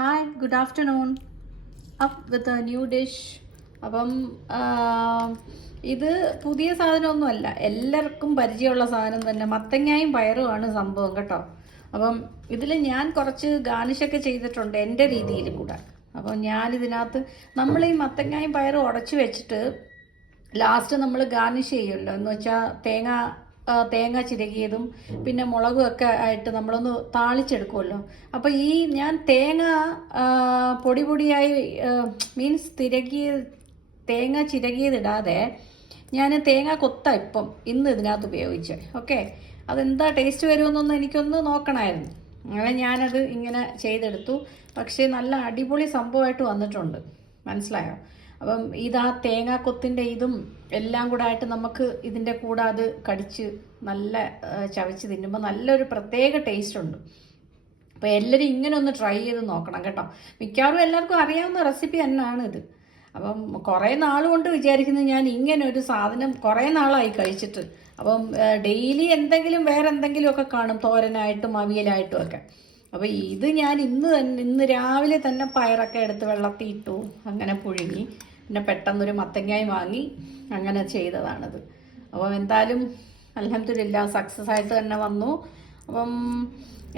Hi, good afternoon. Up with a new dish. അപ്പം ഇത് പുതിയ സാധനമൊന്നുമല്ല, എല്ലാവർക്കും പരിചയമുള്ള സാധനം തന്നെ. മത്തങ്ങായും പയറുമാണ് സംഭവം കേട്ടോ. അപ്പം ഇതിൽ ഞാൻ കുറച്ച് ഗാർണിഷൊക്കെ ചെയ്തിട്ടുണ്ട് എൻ്റെ രീതിയിൽ കൂടെ. അപ്പം ഞാനിതിനകത്ത് നമ്മൾ ഈ മത്തങ്ങായും പയറും ഉടച്ചു വെച്ചിട്ട് ലാസ്റ്റ് നമ്മൾ ഗാർണിഷ് ചെയ്യുമല്ലോ, എന്ന് വെച്ചാൽ തേങ്ങ ചിരകിയതും പിന്നെ മുളകും ഒക്കെ ആയിട്ട് നമ്മളൊന്ന് താളിച്ചെടുക്കുമല്ലോ. അപ്പോൾ ഈ ഞാൻ തേങ്ങ പൊടി പൊടിയായി മീൻസ് തേങ്ങ ചിരകിയതിടാതെ ഞാൻ തേങ്ങ കൊത്ത ഇന്ന് ഇതിനകത്ത് ഉപയോഗിച്ചത്. ഓക്കെ, അതെന്താ ടേസ്റ്റ് വരുമെന്നൊന്ന് എനിക്കൊന്ന് നോക്കണമായിരുന്നു. അങ്ങനെ ഞാനത് ഇങ്ങനെ ചെയ്തെടുത്തു. പക്ഷേ നല്ല അടിപൊളി സംഭവമായിട്ട് വന്നിട്ടുണ്ട്, മനസ്സിലായോ? അപ്പം ഇതാ തേങ്ങാക്കൊത്തിൻ്റെ ഇതും എല്ലാം കൂടെ ആയിട്ട് നമുക്ക് ഇതിൻ്റെ കൂടെ അത് കടിച്ച് നല്ല ചവച്ച് തിന്നുമ്പോൾ നല്ലൊരു പ്രത്യേക ടേസ്റ്റ് ഉണ്ട്. അപ്പോൾ എല്ലാവരും ഇങ്ങനെ ഒന്ന് ട്രൈ ചെയ്ത് നോക്കണം കേട്ടോ. മിക്കവാറും എല്ലാവർക്കും അറിയാവുന്ന റെസിപ്പി തന്നെയാണ് ഇത്. അപ്പം കുറേ നാൾ കൊണ്ട് വിചാരിക്കുന്നത് ഞാൻ ഇങ്ങനെ ഒരു സാധനം കുറേ നാളായി കഴിച്ചിട്ട്. അപ്പം ഡെയിലി വേറെ എന്തെങ്കിലുമൊക്കെ കാണും, തോരനായിട്ടും അവിയലായിട്ടും ഒക്കെ. അപ്പോൾ ഇത് ഞാൻ ഇന്ന് രാവിലെ തന്നെ പയറൊക്കെ എടുത്ത് വെള്ളത്തിൽ ഇട്ടു, അങ്ങനെ പുഴുങ്ങി, പിന്നെ പെട്ടെന്നൊരു മത്തങ്ങായി വാങ്ങി അങ്ങനെ ചെയ്തതാണിത്. അപ്പം എന്തായാലും അൽഹംദുലില്ലാ സക്സസ് ആയിട്ട് തന്നെ വന്നു. അപ്പം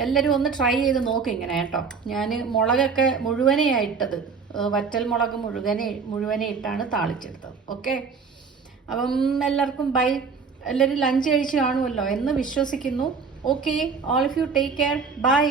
എല്ലാവരും ഒന്ന് ട്രൈ ചെയ്ത് നോക്കും ഇങ്ങനെ കേട്ടോ. ഞാൻ മുളകൊക്കെ മുഴുവനെയായിട്ടത്, വറ്റൽ മുളക് മുഴുവനെ ഇട്ടാണ് താളിച്ചെടുത്തത്. ഓക്കെ, അപ്പം എല്ലാവർക്കും ബൈ. എല്ലാവരും ലഞ്ച് കഴിച്ച് കാണുമല്ലോ എന്ന് വിശ്വസിക്കുന്നു. Okay, all of you take care. By.